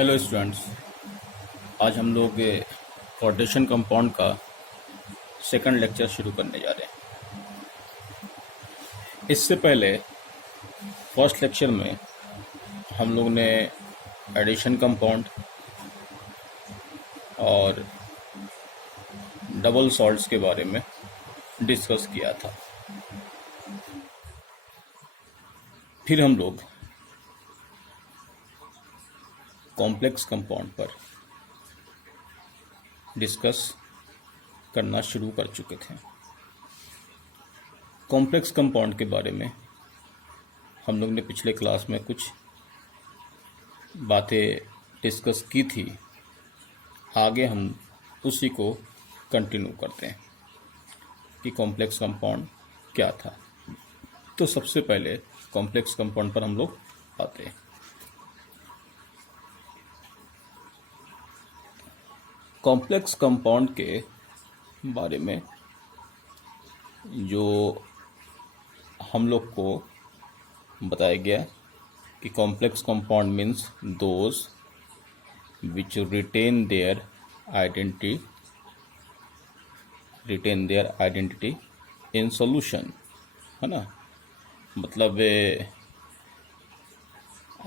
Hello students. आज हम लोग कोऑर्डिनेशन कंपाउंड का सेकंड लेक्चर शुरू करने जा रहे हैं। इससे पहले फर्स्ट लेक्चर में हम लोग ने एडिशन कंपाउंड और डबल सॉल्ट्स के बारे में डिस्कस किया था। फिर हम लोग कॉम्प्लेक्स कंपाउंड पर डिस्कस करना शुरू कर चुके थे। कॉम्प्लेक्स कंपाउंड के बारे में हम लोग ने पिछले क्लास में कुछ बातें डिस्कस की थी। आगे हम उसी को कंटिन्यू करते हैं कि कॉम्प्लेक्स कंपाउंड क्या था। तो सबसे पहले कॉम्प्लेक्स कंपाउंड पर हम लोग आते हैं। कॉम्प्लेक्स कंपाउंड के बारे में जो हम लोग को बताया गया कि complex compound means those which retain their identity in solution, है ना। मतलब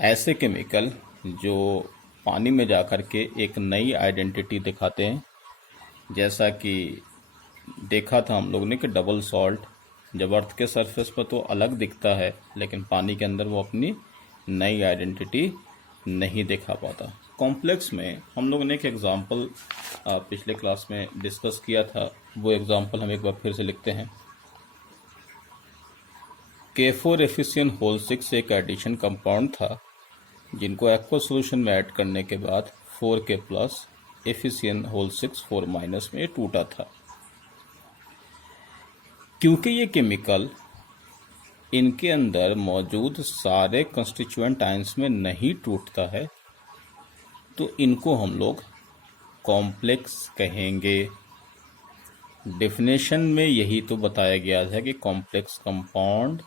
ऐसे केमिकल जो पानी में जाकर के एक नई आइडेंटिटी दिखाते हैं। जैसा कि देखा था हम लोग ने कि डबल सॉल्ट जब अर्थ के सरफेस पर तो अलग दिखता है, लेकिन पानी के अंदर वो अपनी नई आइडेंटिटी नहीं दिखा पाता। कॉम्प्लेक्स में हम लोग ने एक एग्जांपल पिछले क्लास में डिस्कस किया था। वो एग्जांपल हम एक बार फिर से लिखते हैं। K4FeCN6 एक एडिशन कंपाउंड था जिनको एक्वा सॉल्यूशन में ऐड करने के बाद 4K प्लस FeCN6 4 माइनस में टूटा था। क्योंकि ये केमिकल इनके अंदर मौजूद सारे कंस्टिट्यूएंट आयंस में नहीं टूटता है, तो इनको हम लोग कॉम्प्लेक्स कहेंगे। डेफिनेशन में यही तो बताया गया था कि कॉम्प्लेक्स कंपाउंड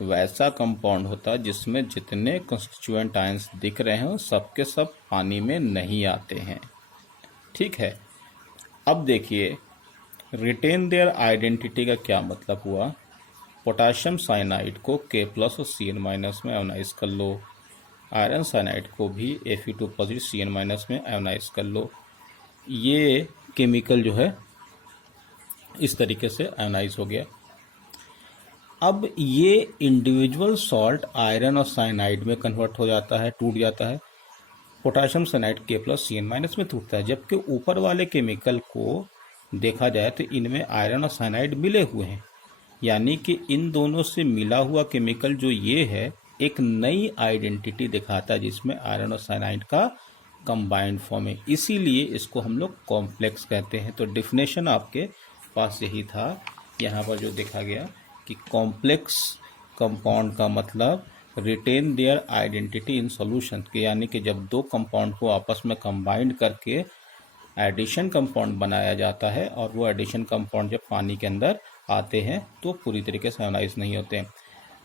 वैसा कंपाउंड होता है जिसमें जितने कंस्टिट्यूएंट आयंस दिख रहे हैं सबके सब पानी में नहीं आते हैं। ठीक है। अब देखिए रिटेन देयर आइडेंटिटी का क्या मतलब हुआ। पोटाशियम साइनाइड को K प्लस और Cn माइनस में आयोनाइज कर लो। आयरन साइनाइड को भी Fe2 पॉजिटिव Cn माइनस में आयोनाइज कर लो। ये केमिकल जो है इस तरीके से आयोनाइज हो गया। अब ये इंडिविजुअल सॉल्ट आयरन और साइनाइड में कन्वर्ट हो जाता है, टूट जाता है। Potassium cyanide K plus Cn minus में टूटता है। जबकि ऊपर वाले केमिकल को देखा जाए तो इनमें आयरन और साइनाइड मिले हुए हैं, यानी कि इन दोनों से मिला हुआ केमिकल जो ये है एक नई आइडेंटिटी दिखाता है जिसमें आयरन और साइनाइड का कंबाइंड फॉर्म है। इसीलिए इसको हम लोग कॉम्प्लेक्स कहते हैं। तो डेफिनेशन आपके पास यही था। यहाँ पर जो देखा गया कि कॉम्प्लेक्स कंपाउंड का मतलब retain their identity in solution, यानी कि जब दो कंपाउंड को आपस में कंबाइंड करके एडिशन कंपाउंड बनाया जाता है और वो एडिशन कंपाउंड जब पानी के अंदर आते हैं तो पूरी तरीके से आयोनाइज नहीं होते हैं।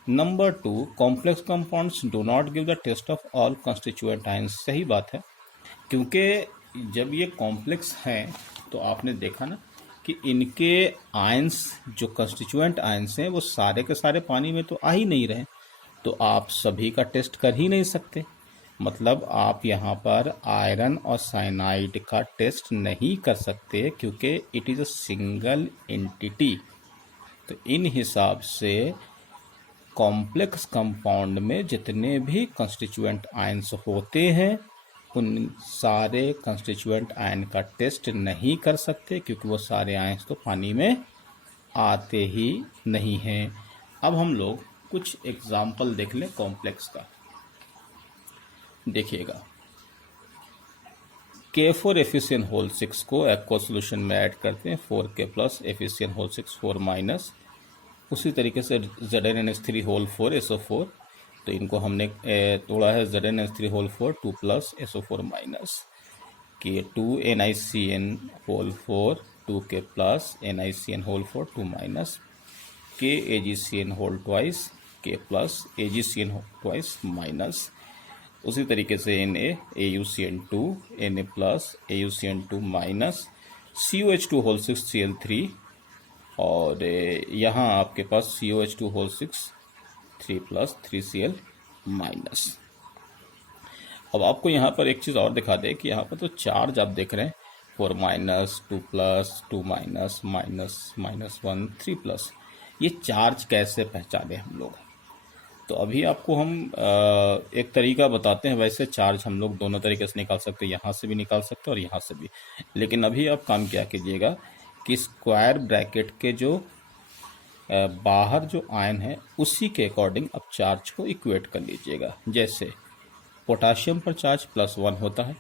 Number 2, complex compounds do not give the test of all constituent ions. सही बात है, क्योंकि जब ये कॉम्प्लेक्स हैं तो आपने देखा ना कि इनके आयंस जो कंस्टिट्यूएंट आयंस हैं वो सारे के सारे पानी में तो आ ही नहीं रहे, तो आप सभी का टेस्ट कर ही नहीं सकते। मतलब आप यहाँ पर आयरन और साइनाइड का टेस्ट नहीं कर सकते क्योंकि it is a single entity. तो इन हिसाब से कॉम्प्लेक्स कंपाउंड में जितने भी कंस्टिट्यूएंट आयंस होते हैं उन सारे कंस्टिट्यूएंट आयन का टेस्ट नहीं कर सकते क्योंकि वो सारे आयंस तो पानी में आते ही नहीं हैं। अब हम लोग कुछ एग्जाम्पल देख लें कॉम्प्लेक्स का। देखिएगा, K4FeCN6 को एक्वा सॉल्यूशन में ऐड करते हैं 4K प्लस FeCN6 4 माइनस। उसी तरीके से ZnNH3 SO4, तो इनको हमने तोड़ा है ZnNH3 2 plus SO4 minus. K2NiCN4 2K plus NiCN4 2 minus. KAgCN2 K plus AgCN2 minus. उसी तरीके से Na AuCN2 Na plus AuCN2 minus COH2 whole 6 Cl3 और यहाँ आपके पास COH2 whole 6 3 plus 3Cl minus. अब आपको यहाँ पर एक चीज़ और दिखा दे कि यहाँ पर तो चार्ज आप देख रहे हैं 4 minus 2 plus 2 minus minus minus 1 3 plus. ये चार्ज कैसे पहचाने हम लोग? तो अभी आपको हम एक तरीका बताते हैं। वैसे चार्ज हम लोग दोनों तरीके से निकाल सकते हैं, यहाँ से भी निकाल सकते हैं और यहाँ से भी। लेकिन अभी आप काम क्या कीजिएगा कि स्क्वायर ब्रैकेट के जो बाहर जो आयन है उसी के अकॉर्डिंग आप चार्ज को इक्वेट कर लीजिएगा। जैसे पोटाशियम पर चार्ज +1 होता है,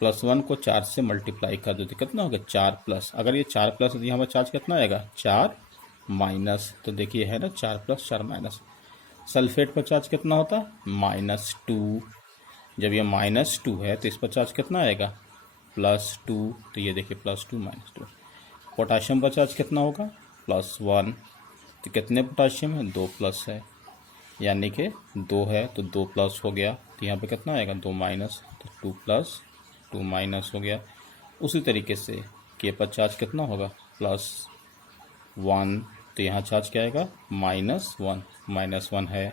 +1 को 4 से मल्टीप्लाई कर दो तो कितना होगा 4 प्लस। अगर ये 4 प्लस है तो यहाँ पर चार्ज कितना आएगा 4 माइनस। तो देखिए है ना 4 प्लस 4 माइनस। सल्फेट पर चार्ज कितना होता है -2। जब ये -2 है तो इस पर चार्ज कितना आएगा +2। तो ये देखिए +2 -2। पोटाशियम पर चार्ज कितना होगा +1। तो कितने पोटाशियम है 2 प्लस है, यानी कि 2 है तो 2 प्लस हो गया। तो यहाँ पे कितना आएगा 2 माइनस, तो 2 प्लस 2 माइनस हो गया। उसी तरीके से के पर चार्ज कितना होगा +1। तो यहाँ चार्ज क्या आएगा -1 है।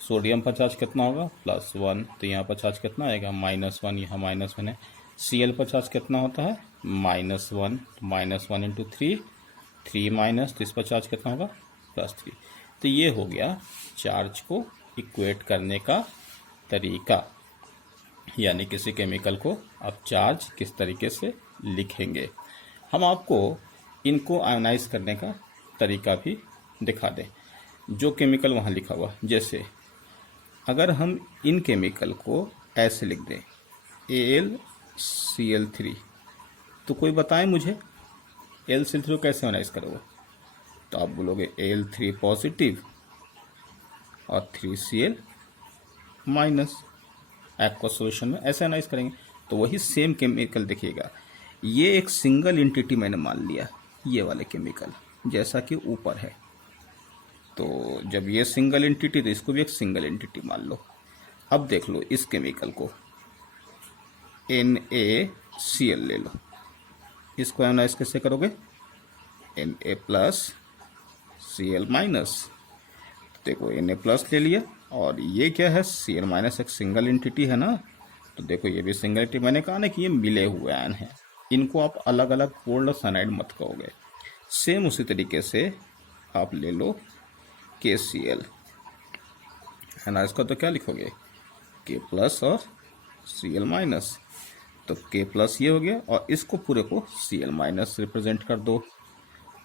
सोडियम पर चार्ज कितना होगा +1। तो यहाँ पर चार्ज कितना आएगा -1, यहाँ -1 है। Cl पर चार्ज कितना होता है -1, -1 इंटू 3 माइनस, तो इस पर चार्ज कितना होगा +3। तो ये हो गया चार्ज को इक्वेट करने का तरीका, यानी किसी केमिकल को आप चार्ज किस तरीके से लिखेंगे। हम आपको इनको आयोनाइज करने का तरीका भी दिखा दें, जो केमिकल वहाँ लिखा हुआ। जैसे अगर हम इन केमिकल को ऐसे लिख दें AlCl3, तो कोई बताएं मुझे AlCl3 को कैसे आयोनाइज करोगे? तो आप बोलोगे Al3 पॉजिटिव और 3Cl माइनस। एक्वा सॉल्यूशन में ऐसे एनालाइज करेंगे तो वही सेम केमिकल देखिएगा। ये एक सिंगल एंटिटी मैंने मान लिया, ये वाले केमिकल जैसा कि ऊपर है। तो जब ये सिंगल एंटिटी तो इसको भी एक सिंगल एंटिटी मान लो। अब देख लो इस केमिकल को NaCl ले लो, इसको एनालाइज कैसे करोगे Na प्लस Cl माइनस। देखो Na प्लस ले लिया और ये क्या है Cl माइनस, एक सिंगल एंटिटी है ना। तो देखो ये भी सिंगल एंटिटी, मैंने कहा ना कि ये मिले हुए आयन हैं, इनको आप अलग अलग कोल्ड साइनाइड मत कहोगे। सेम उसी तरीके से आप ले लो KCl है ना, इसका तो क्या लिखोगे K प्लस और Cl माइनस। तो K प्लस ये हो गया और इसको पूरे को Cl माइनस रिप्रेजेंट कर दो।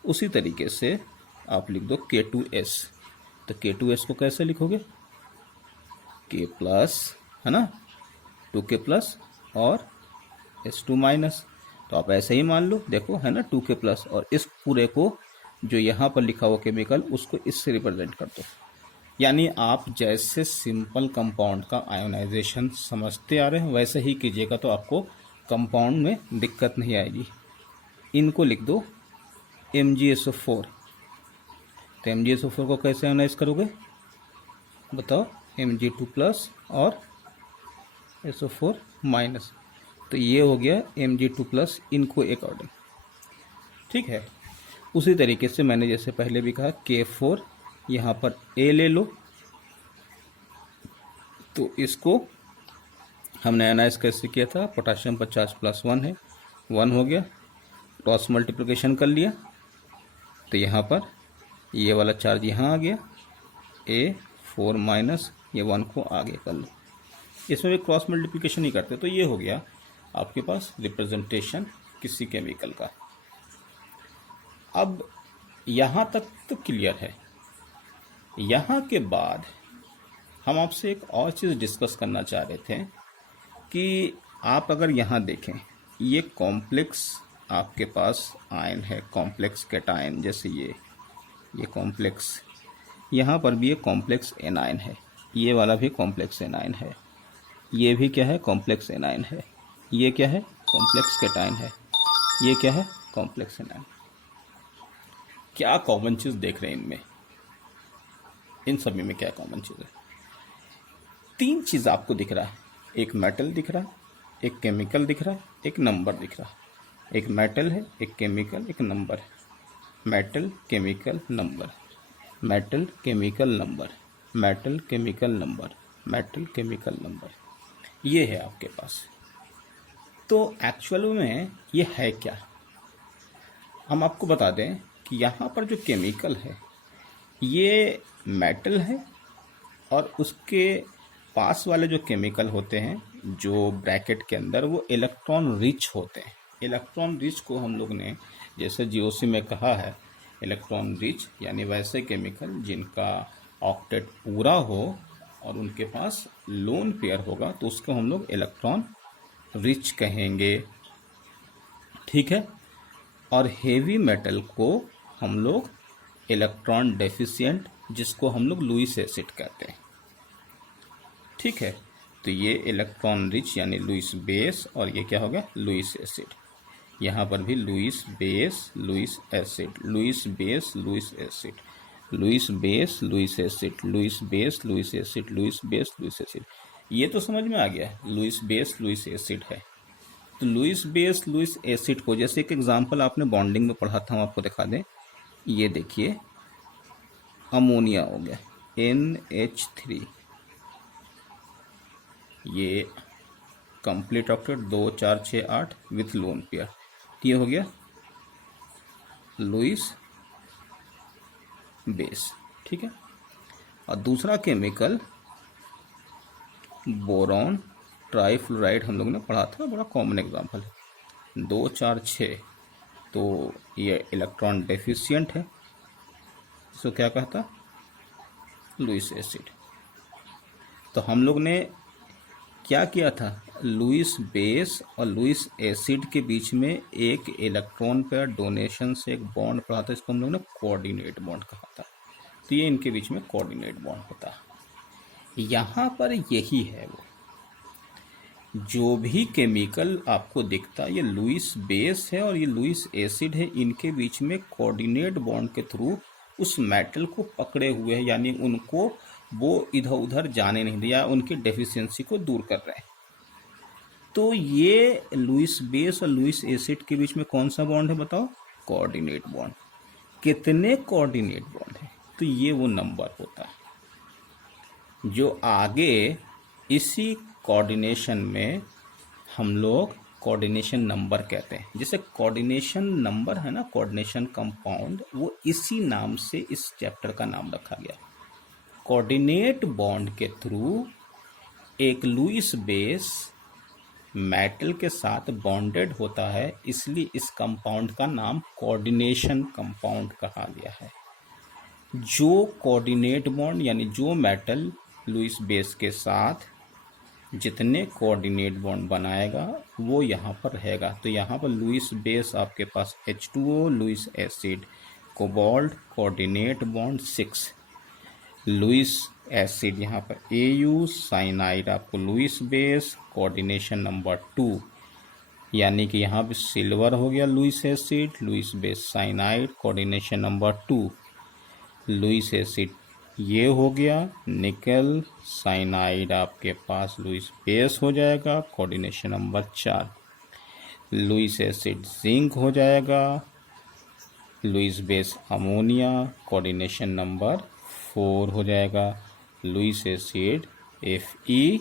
उसी तरीके से आप लिख दो K2S। तो K2S को कैसे लिखोगे K प्लस है ना 2K प्लस और S2 माइनस। तो आप ऐसे ही मान लो, देखो है ना 2K प्लस, और इस पूरे को जो यहाँ पर लिखा हुआ केमिकल उसको इससे रिप्रेजेंट कर दो। यानी आप जैसे सिंपल कंपाउंड का आयोनाइजेशन समझते आ रहे हैं वैसे ही कीजिएगा, तो आपको कंपाउंड में दिक्कत नहीं आएगी। इनको लिख दो MgSO4। तो MgSO4 को कैसे आयोनाइज करोगे बताओ Mg2 प्लस और SO4 माइनस। तो ये हो गया Mg2 प्लस इनको अकॉर्डिंग, ठीक है। उसी तरीके से मैंने जैसे पहले भी कहा K4 यहाँ पर A ले लो। तो इसको हमने एनालाइज कैसे किया था, पोटाशियम पर चार्ज +1 है, 1 हो गया, क्रॉस मल्टीप्लिकेशन कर लिया तो यहाँ पर ये वाला चार्ज यहाँ आ गया A4 माइनस, ये 1 को आगे कर लो। इसमें भी क्रॉस मल्टीप्लिकेशन ही करते, तो ये हो गया आपके पास रिप्रेजेंटेशन किसी केमिकल का। अब यहाँ तक तो क्लियर है। यहाँ के बाद हम आपसे एक और चीज़ डिस्कस करना चाह रहे थे कि आप अगर यहाँ देखें, ये कॉम्प्लेक्स आपके पास आयन है, कॉम्प्लेक्स कैटायन, जैसे ये कॉम्प्लेक्स, यहाँ पर भी एक कॉम्प्लेक्स एनायन है, ये वाला भी कॉम्प्लेक्स एनायन है, ये भी क्या है कॉम्प्लेक्स एनायन है, ये क्या है कॉम्प्लेक्स कैटायन है, ये क्या है कॉम्प्लेक्स एनायन। क्या कॉमन चीज़ देख रहे हैं इनमें, इन सभी में क्या कॉमन चीज़ है? तीन चीज आपको दिख रहा है, एक मेटल दिख रहा है, एक केमिकल दिख रहा है, एक नंबर दिख रहा है। एक मेटल है, एक केमिकल, एक नंबर है। Metal chemical number, metal chemical number, metal chemical number, metal chemical number, ये है आपके पास। तो एक्चुअल में ये है क्या, हम आपको बता दें कि यहाँ पर जो केमिकल है ये मेटल है, और उसके पास वाले जो केमिकल होते हैं जो ब्रैकेट के अंदर, वो इलेक्ट्रॉन रिच होते हैं। इलेक्ट्रॉन रिच को हम लोग ने जैसे जीओसी में कहा है, इलेक्ट्रॉन रिच यानी वैसे केमिकल जिनका ऑक्टेट पूरा हो और उनके पास लोन पेयर होगा, तो उसको हम लोग इलेक्ट्रॉन रिच कहेंगे, ठीक है। और हेवी मेटल को हम लोग इलेक्ट्रॉन डेफिशिएंट, जिसको हम लोग लुईस एसिड कहते हैं, ठीक है। तो ये इलेक्ट्रॉन रिच यानी लुईस बेस, और ये क्या हो गया, लुईस एसिड। यहाँ पर भी Lewis base Lewis acid, Lewis base Lewis acid, Lewis base Lewis acid, Lewis base Lewis acid, Lewis base Lewis acid. ये तो समझ में आ गया है, लुईस बेस लुईस एसिड है। तो लुईस बेस लुईस एसिड को, जैसे एक एग्जांपल आपने बॉन्डिंग में पढ़ा था, हम आपको दिखा दें। ये देखिए अमोनिया हो गया NH3, ये complete octet 2 4 6 8 with lone pair, ये हो गया लुईस बेस, ठीक है। और दूसरा केमिकल बोरॉन ट्राइफ्लोराइड हम लोग ने पढ़ा था, बड़ा कॉमन एग्जांपल है, 2 4 6, तो ये इलेक्ट्रॉन डेफिशिएंट है, इसको क्या कहता, लुईस एसिड। तो हम लोग ने क्या किया था, लुईस बेस और लुईस एसिड के बीच में एक इलेक्ट्रॉन पेयर डोनेशन से एक बॉन्ड पढ़ा था, इसको हम लोग ने कोऑर्डिनेट बॉन्ड कहा था। तो ये इनके बीच में कोऑर्डिनेट बॉन्ड होता है। यहाँ पर यही है, वो जो भी केमिकल आपको दिखता है ये लुईस बेस है और ये लुईस एसिड है, इनके बीच में कोऑर्डिनेट बॉन्ड के थ्रू उस मेटल को पकड़े हुए है, यानी उनको वो इधर उधर जाने नहीं दिया, उनकी डेफिशिएंसी को दूर कर रहे हैं। तो ये लुईस बेस और लुईस एसिड के बीच में कौन सा बॉन्ड है बताओ, कोऑर्डिनेट बॉन्ड। कितने कोऑर्डिनेट बॉन्ड है, तो ये वो नंबर होता है जो आगे इसी कोऑर्डिनेशन में हम लोग कोऑर्डिनेशन नंबर कहते हैं। जैसे कोऑर्डिनेशन नंबर है ना, कोऑर्डिनेशन कंपाउंड, वो इसी नाम से इस चैप्टर का नाम रखा गया। कोऑर्डिनेट बॉन्ड के थ्रू एक लुईस बेस मेटल के साथ बॉन्डेड होता है, इसलिए इस कंपाउंड का नाम कोऑर्डिनेशन कंपाउंड कहा गया है। जो कोऑर्डिनेट बॉन्ड यानी जो मेटल लुईस बेस के साथ जितने कोऑर्डिनेट बॉन्ड बनाएगा वो यहाँ पर रहेगा। तो यहाँ पर लुईस बेस आपके पास H2O, Lewis acid cobalt coordinate bond 6, Lewis acid यहाँ पर AU, साइनाइड आपको लुईस बेस कोऑर्डिनेशन नंबर 2, यानी कि यहाँ पे सिल्वर हो गया Lewis acid, Lewis base cyanide coordination number 2, Lewis acid ये हो गया निकल साइनाइड आपके पास लुईस बेस हो जाएगा coordination number 4, Lewis acid zinc हो जाएगा Lewis base ammonia coordination number 4 हो जाएगा, लुईस एसिड Fe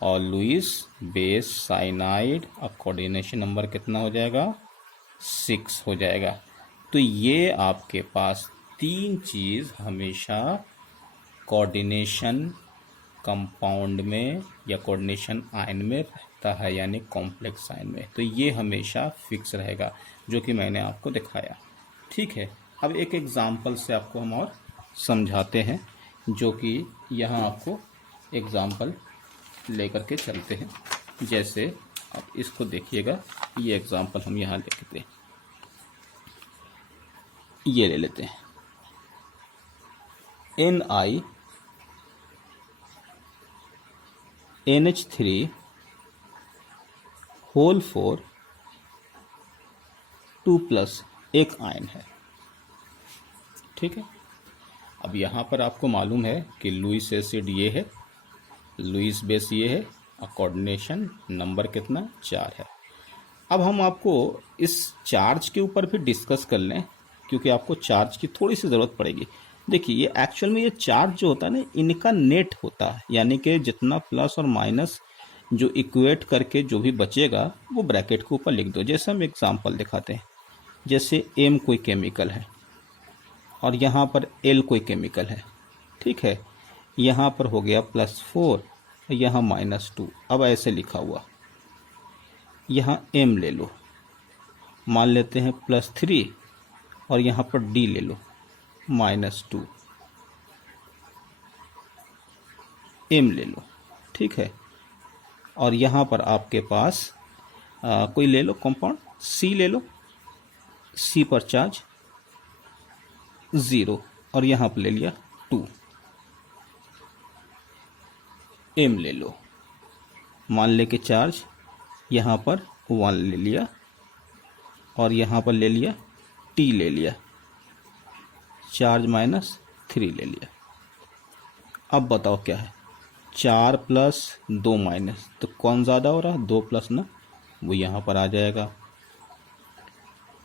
और लुईस बेस साइनाइड अब कोऑर्डिनेशन नंबर कितना हो जाएगा 6 हो जाएगा। तो ये आपके पास तीन चीज हमेशा कोऑर्डिनेशन कंपाउंड में या कोऑर्डिनेशन आयन में रहता है, यानी कॉम्प्लेक्स आयन में। तो ये हमेशा फिक्स रहेगा, जो कि मैंने आपको दिखाया, ठीक है। अब एक एग्जाम्पल से आपको हम और समझाते हैं, जो कि यहाँ आपको एग्जाम्पल लेकर के चलते हैं। जैसे आप इसको देखिएगा, ये एग्जाम्पल हम यहाँ लेते हैं, ये ले लेते हैं Ni NH3 होल 4 2+ एक आयन है, ठीक है। अब यहाँ पर आपको मालूम है कि लुईस एसिड ये है लुईस बेस ये है और कोऑर्डिनेशन नंबर कितना 4 है। अब हम आपको इस चार्ज के ऊपर भी डिस्कस कर लें, क्योंकि आपको चार्ज की थोड़ी सी ज़रूरत पड़ेगी। देखिए ये एक्चुअल में ये चार्ज जो होता है ना, इनका नेट होता है, यानी कि जितना प्लस और माइनस जो इक्वेट करके जो भी बचेगा वो ब्रैकेट के ऊपर लिख दो। जैसे हम एग्जांपल दिखाते हैं, जैसे एम कोई केमिकल है और यहाँ पर एल कोई केमिकल है, ठीक है। यहाँ पर हो गया +4, यहाँ -2। अब ऐसे लिखा हुआ, यहाँ एम ले लो, मान लेते हैं +3, और यहाँ पर डी ले लो -2, एम ले लो, ठीक है। और यहाँ पर आपके पास कोई ले लो कंपाउंड, सी ले लो, सी पर चार्ज 0, और यहाँ पर ले लिया 2, एम ले लो, मान ले के चार्ज यहाँ पर 1 ले लिया, और यहाँ पर ले लिया टी ले लिया, चार्ज -3 ले लिया। अब बताओ क्या है, 4 + 2 माइनस, तो कौन ज़्यादा हो रहा है, 2 प्लस ना, वो यहाँ पर आ जाएगा।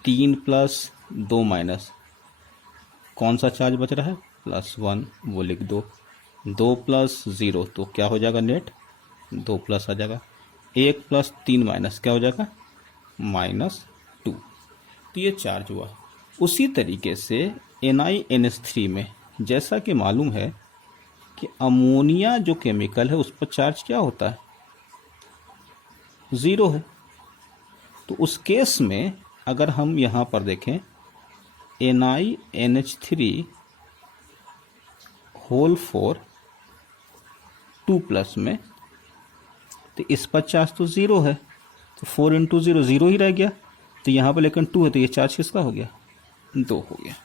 3 + 2 माइनस, कौन सा चार्ज बच रहा है, +1, वो लिख दो। 2 + 0 तो क्या हो जाएगा नेट, 2 प्लस आ जाएगा। 1 + 3 माइनस क्या हो जाएगा, -2। तो ये चार्ज हुआ। उसी तरीके से NiNH3 में जैसा कि मालूम है कि अमोनिया जो केमिकल है उस पर चार्ज क्या होता है, 0 है। तो उस केस में अगर हम यहाँ पर देखें NiNH3 होल 4 2+ में, तो इस पर चार्ज तो 0 है, तो 4 × 0 0 ही रह गया। तो यहाँ पर लेकिन 2 है, तो ये चार्ज किसका हो गया, 2 हो गया।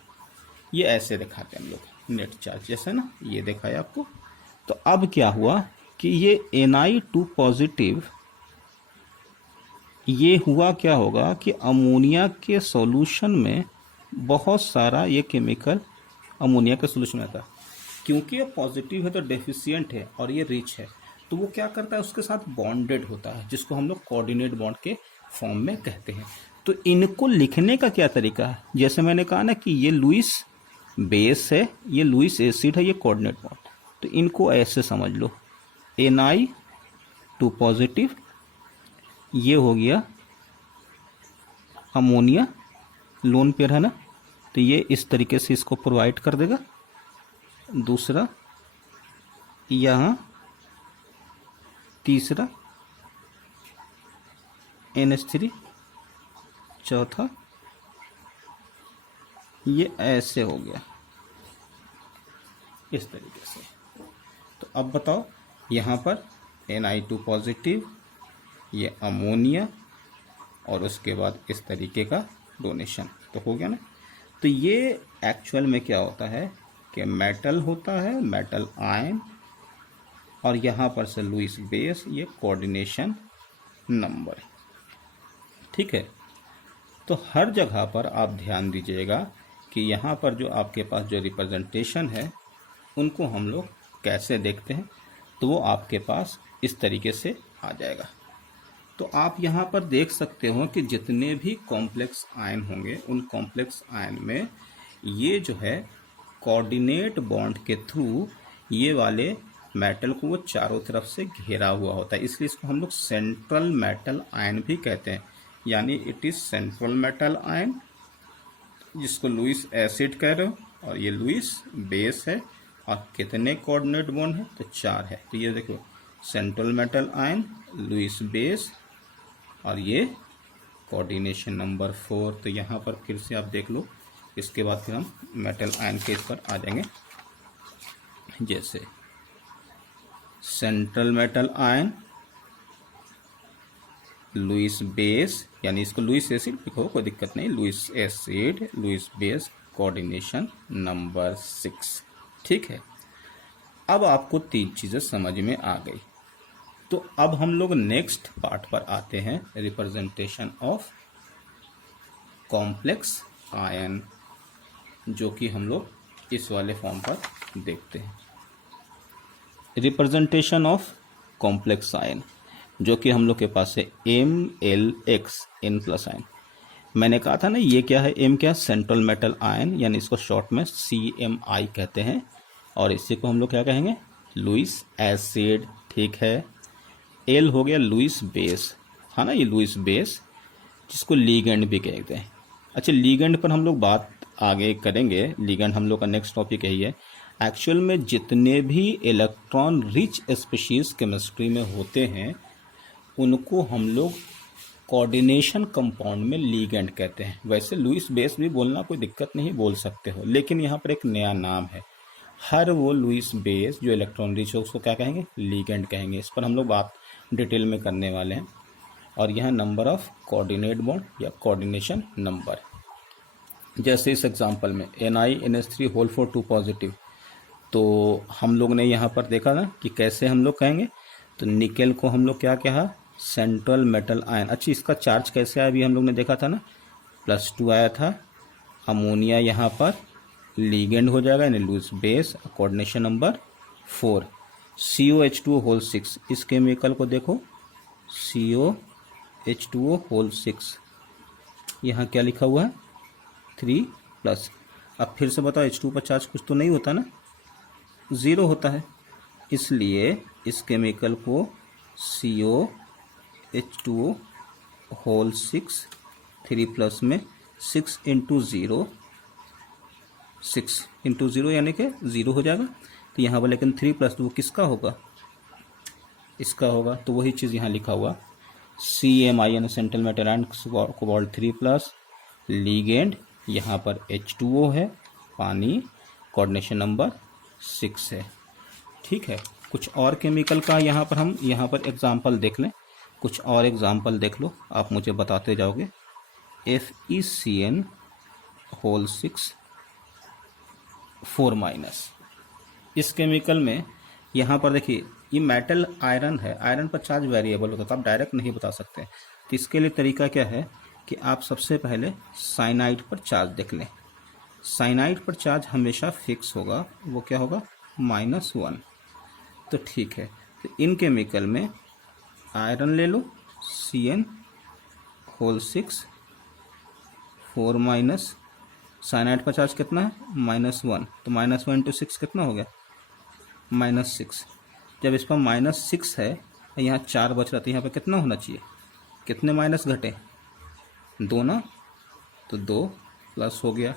ये ऐसे दिखाते हैं हम लोग नेट चार्ज, जैसे ना ये देखा है आपको। तो अब क्या हुआ कि ये Ni2 पॉजिटिव, ये हुआ क्या होगा कि अमोनिया के सॉल्यूशन में बहुत सारा ये केमिकल अमोनिया के सॉल्यूशन में आता है। क्योंकि ये पॉजिटिव है तो डेफिशिएंट है और ये रिच है, तो वो क्या करता है, उसके साथ बॉन्डेड होता है, जिसको हम लोग कोऑर्डिनेट बॉन्ड के फॉर्म में कहते हैं। तो इनको लिखने का क्या तरीका है, जैसे मैंने कहा ना कि ये लुईस बेस है, ये लुईस एसिड है, ये कोऑर्डिनेट बॉन्ड। तो इनको ऐसे समझ लो, Ni2 पॉजिटिव, ये हो गया अमोनिया, लोन पेयर है ना, तो ये इस तरीके से इसको प्रोवाइड कर देगा। दूसरा यहाँ, तीसरा NH3, चौथा ये ऐसे हो गया इस तरीके से। तो अब बताओ यहाँ पर Ni2 पॉजिटिव, ये अमोनिया, और उसके बाद इस तरीके का डोनेशन, तो हो गया ना। तो ये एक्चुअल में क्या होता है कि मेटल होता है, मेटल आयन, और यहाँ पर से लुईस बेस, ये कोऑर्डिनेशन नंबर, ठीक है। तो हर जगह पर आप ध्यान दीजिएगा कि यहाँ पर जो आपके पास जो रिप्रेजेंटेशन है उनको हम लोग कैसे देखते हैं, तो वो आपके पास इस तरीके से आ जाएगा। तो आप यहाँ पर देख सकते हो कि जितने भी कॉम्प्लेक्स आयन होंगे उन कॉम्प्लेक्स आयन में ये जो है कोऑर्डिनेट बॉन्ड के थ्रू ये वाले मेटल को वो चारों तरफ से घेरा हुआ होता है, इसलिए इसको हम लोग सेंट्रल मेटल आयन भी कहते हैं। यानी it is central metal ion, जिसको लुईस एसिड कह रहे हो, और ये लुईस बेस है। और कितने कोऑर्डिनेट बॉन्ड है, तो 4 है। तो ये देखो central metal ion, Lewis base, और ये कोऑर्डिनेशन नंबर 4। तो यहाँ पर फिर से आप देख लो, इसके बाद फिर हम मेटल आयन के इस पर आ जाएंगे। जैसे central metal ion, Lewis base, यानी इसको लुईस एसिड लिखो, कोई दिक्कत नहीं, Lewis acid, Lewis base, coordination number 6, ठीक है। अब आपको 3 चीजें समझ में आ गई। तो अब हम लोग नेक्स्ट पार्ट पर आते हैं, रिप्रेजेंटेशन ऑफ कॉम्प्लेक्स आयन, जो कि हम लोग इस वाले फॉर्म पर देखते हैं। रिप्रेजेंटेशन ऑफ कॉम्प्लेक्स आयन, जो कि हम लोग के पास है MlX N+आयन। मैंने कहा था ना ये क्या है, M क्या, सेंट्रल मेटल आयन, यानी इसको शॉर्ट में CMI कहते हैं, और इसी को हम लोग क्या कहेंगे, लुईस एसिड। ठीक है। L हो गया लुईस बेस, हाँ ना, ये लुईस बेस जिसको लीगेंड भी कहते हैं। अच्छा, लीगेंड पर हम लोग बात आगे करेंगे, लीगेंड हम लोग का नेक्स्ट टॉपिक यही है। एक्चुअल में जितने भी इलेक्ट्रॉन रिच स्पीशीज केमिस्ट्री में होते हैं उनको हम लोग कोऑर्डिनेशन कंपाउंड में लीगेंड कहते हैं। वैसे लुईस बेस भी बोलना कोई दिक्कत नहीं, बोल सकते हो, लेकिन यहाँ पर एक नया नाम है। हर वो लुईस बेस जो इलेक्ट्रॉन रिच हो उसको क्या कहेंगे, लीगेंड कहेंगे। इस पर हम लोग बात डिटेल में करने वाले हैं। और यह नंबर ऑफ कोऑर्डिनेट बॉन्ड या कोऑर्डिनेशन नंबर, जैसे इस एग्जांपल में NiNH3 होल फॉर 2 पॉजिटिव, तो हम लोग ने यहाँ पर देखा ना कि कैसे हम लोग कहेंगे। तो निकेल को हम लोग क्या कहा, सेंट्रल मेटल आयन। अच्छा, इसका चार्ज कैसे आया अभी हम लोग ने देखा था ना, +2 आया था। अमोनिया यहाँ पर लीगेंड हो जाएगा, यानी Lewis base, coordination number 4। COH2O whole 6, इस केमिकल को देखो, COH2O होल 6, यहाँ क्या लिखा हुआ है, 3+। अब फिर से बताओ, H2 पर चार्ज कुछ तो नहीं होता ना, 0 होता है, इसलिए इस केमिकल को COH2O होल 6, 3+ में 6 × 0, 6 × 0 यानी कि 0 हो जाएगा। तो यहाँ पर लेकिन 3+ तो वो किसका होगा, इसका होगा। तो वही चीज़ यहाँ लिखा हुआ, CMI यानी central metal ion, cobalt 3+, ligand यहाँ पर H2O है, पानी, कोऑर्डिनेशन नंबर 6 है। ठीक है। कुछ और केमिकल का यहाँ पर एग्जाम्पल देख लें, कुछ और एग्जाम्पल देख लो, आप मुझे बताते जाओगे। FeCN whole 6, 4-। इस केमिकल में यहाँ पर देखिए, ये मेटल आयरन है, आयरन पर चार्ज वेरिएबल होता है, तो आप डायरेक्ट नहीं बता सकते। तो इसके लिए तरीका क्या है कि आप सबसे पहले साइनाइड पर चार्ज देख लें। साइनाइड पर चार्ज हमेशा फिक्स होगा, वो क्या होगा, -1। तो ठीक है, तो इन केमिकल में आयरन ले लो, CN होल 6, 4-। साइनाइड पर चार्ज कितना है, -1, तो -1 × 6 कितना हो गया, -6। जब इस पर -6 है, यहाँ 4 बच रहा, तो यहाँ पर कितना होना चाहिए, कितने माइनस घटे, 2 ना, तो 2+ हो गया।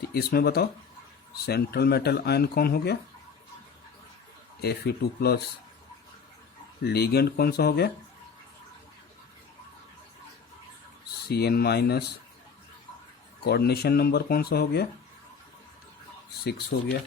तो इसमें बताओ सेंट्रल मेटल आयन कौन हो गया, Fe2+। लीगेंड कौन सा हो गया, CN-। कोऑर्डिनेशन नंबर कौन सा हो गया, 6 हो गया।